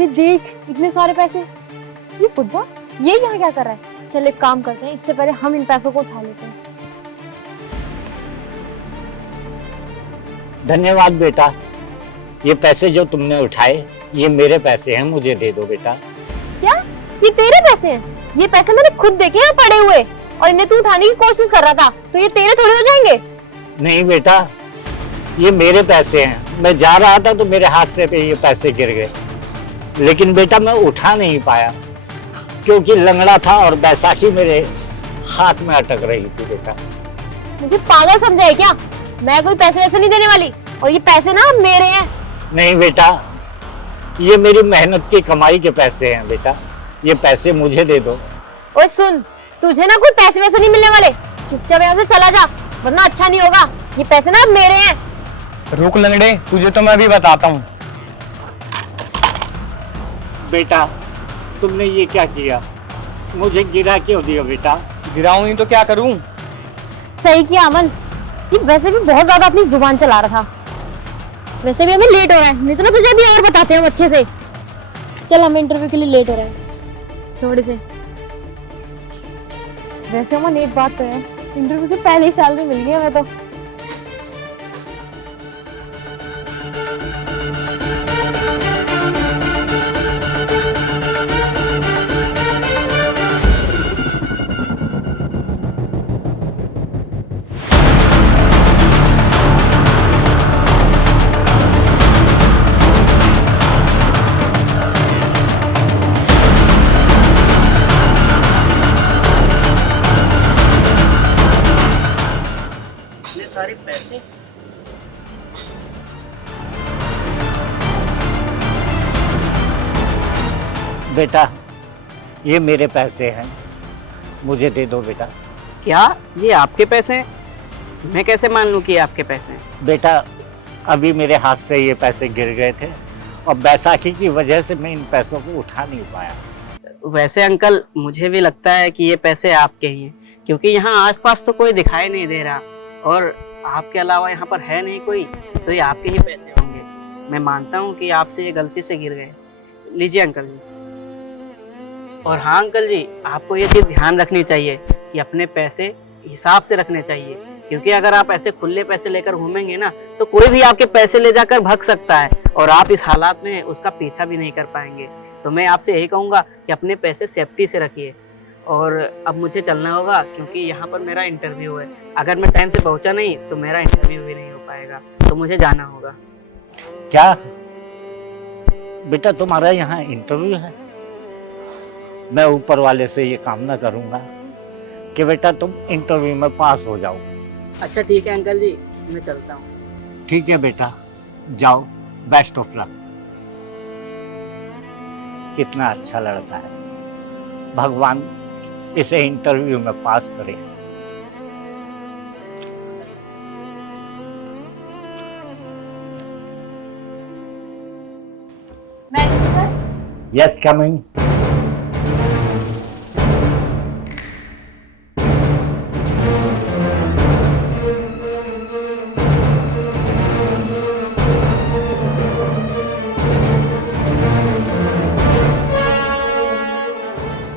अरे देख इतने सारे पैसे। ये बुड्ढा ये यहाँ क्या कर रहा है? चल एक काम करते हैं, इससे पहले हम इन पैसों को उठा लेते हैं। धन्यवाद बेटा, ये पैसे जो तुमने उठाए ये मेरे पैसे हैं, मुझे दे दो बेटा। क्या ये तेरे पैसे हैं? ये पैसे मैंने खुद देखे हैं पड़े हुए, और इन्हें तू उठाने की कोशिश कर रहा था, तो ये तेरे थोड़े हो जाएंगे? नहीं बेटा, ये मेरे पैसे हैं। मैं जा रहा था तो मेरे हाथ से पे ये पैसे गिर गए, लेकिन बेटा मैं उठा नहीं पाया क्योंकि लंगड़ा था और बैसाखी मेरे हाथ में अटक रही थी बेटा। मुझे पागल समझा है क्या? मैं कोई पैसे वैसे नहीं देने वाली, और ये पैसे ना मेरे हैं। नहीं बेटा, ये मेरी मेहनत की कमाई के पैसे हैं बेटा, ये पैसे मुझे दे दो। ओए सुन, तुझे ना कोई पैसे वैसे नहीं मिलने वाले, चुपचाप यहाँ से चला जा, वरना अच्छा नहीं होगा। ये पैसे ना मेरे हैं। रुक लंगड़े, तुझे तो मैं अभी बताता हूँ। बेटा तुमने ये क्या किया? मुझे गिरा क्यों दिया बेटा? गिराऊं नहीं तो क्या करूं? सही किया अमन, ये वैसे भी बहुत ज्यादा अपनी जुबान चला रहा था। वैसे भी हमें लेट हो रहा है, नहीं तो ना तुझे भी और बताते हैं हम अच्छे से। चल हमें इंटरव्यू के लिए लेट हो रहा है, छोड़ इसे। वैसे अमन एक बात तो है, इंटरव्यू की पहले ही सैलरी मिल गई हमें तो। सारे पैसे बेटा ये मेरे पैसे हैं, मुझे दे दो बेटा। क्या ये आपके पैसे हैं? मैं कैसे मान लूं कि ये आपके पैसे हैं? बेटा अभी मेरे हाथ से ये पैसे गिर गए थे और बैसाखी की वजह से मैं इन पैसों को उठा नहीं पाया। वैसे अंकल मुझे भी लगता है कि ये पैसे आपके ही हैं, क्योंकि यहाँ आसपास तो कोई दिखाई नहीं दे रहा और आपके अलावा यहाँ पर है नहीं कोई, तो ये आपके ही पैसे होंगे। मैं मानता हूँ कि आपसे ये गलती से गिर गए। लीजिए अंकल जी। और हाँ अंकल जी, आपको ये चीज़ ध्यान रखनी चाहिए कि अपने पैसे हिसाब से रखने चाहिए, क्योंकि अगर आप ऐसे खुले पैसे लेकर घूमेंगे ना तो कोई भी आपके पैसे ले जाकर भाग सकता है और आप इस हालात में उसका पीछा भी नहीं कर पाएंगे। तो मैं आपसे यही कहूँगा कि अपने पैसे सेफ्टी से रखिए। और अब मुझे चलना होगा क्योंकि यहाँ पर मेरा इंटरव्यू है। अगर मैं टाइम से पहुँचा नहीं तो मेरा इंटरव्यू भी नहीं हो पाएगा, तो मुझे जाना होगा। क्या बेटा तुम्हारा यहाँ इंटरव्यू है? मैं ऊपर वाले से ये कामना करूँगा कि बेटा तुम इंटरव्यू में पास हो जाओ। अच्छा ठीक है अंकल जी, मैं चलता हूँ। ठीक है बेटा, जाओ, बेस्ट ऑफ लक। कितना अच्छा लड़का है, भगवान इसे इंटरव्यू में पास करे। Yes coming.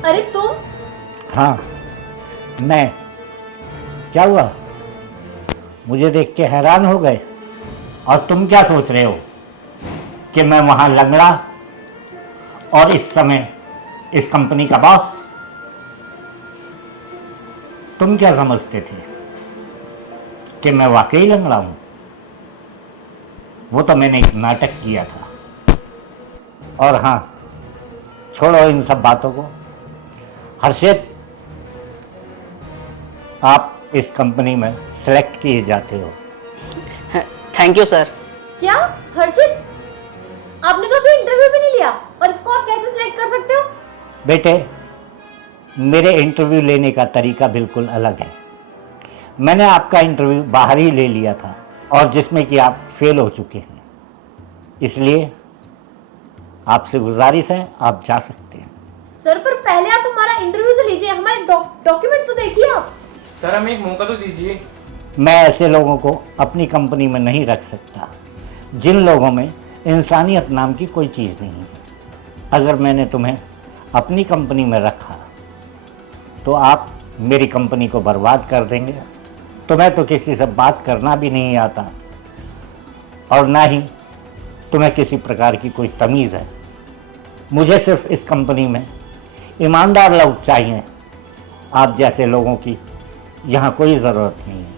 अरे तुम? हाँ मैं। क्या हुआ? मुझे देख के हैरान हो गए? और तुम क्या सोच रहे हो कि मैं वहां लंगड़ा और इस समय इस कंपनी का बॉस? तुम क्या समझते थे कि मैं वाकई लंगड़ा हूं? वो तो मैंने एक नाटक किया था। और हाँ, छोड़ो इन सब बातों को। हर्षित, आप इस कंपनी में सेलेक्ट किए जाते हो। Thank you sir. क्या हर्षित, आपने तो अभी इंटरव्यू भी नहीं लिया और इसको आप कैसे सिलेक्ट कर सकते हो? बेटे, मेरे इंटरव्यू लेने का तरीका बिल्कुल अलग है। मैंने आपका इंटरव्यू बाहर ही ले लिया था और जिसमें कि आप फेल हो चुके हैं, इसलिए आपसे गुजारिश है आप जा सकते हैं। सर पर पहले आप हमारा इंटरव्यू तो लीजिए, हमारे डॉक्यूमेंट्स तो देखिए आप। सर हमें एक मौका तो दीजिए। मैं ऐसे लोगों को अपनी कंपनी में नहीं रख सकता जिन लोगों में इंसानियत नाम की कोई चीज़ नहीं है। अगर मैंने तुम्हें अपनी कंपनी में रखा तो आप मेरी कंपनी को बर्बाद कर देंगे। तुम्हें तो किसी से बात करना भी नहीं आता और ना ही तुम्हें किसी प्रकार की कोई तमीज़ है। मुझे सिर्फ इस कंपनी में ईमानदार लोग चाहिए। आप जैसे लोगों की यहाँ कोई ज़रूरत नहीं है।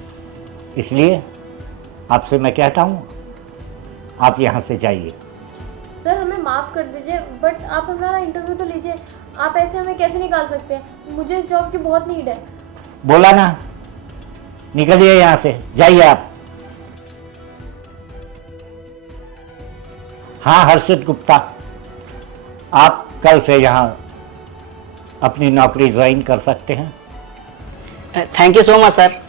इसलिए आपसे मैं कहता हूँ आप यहाँ से जाइए। सर हमें माफ़ कर दीजिए, बट आप हमारा इंटरव्यू तो लीजिए। आप ऐसे हमें कैसे निकाल सकते हैं? मुझे इस जॉब की बहुत नीड है। बोला ना, निकलिए यहाँ से, जाइए आप। हाँ हर्षित गुप्ता, आप कल से यहाँ अपनी नौकरी ज्वाइन कर सकते हैं। Thank you so much sir.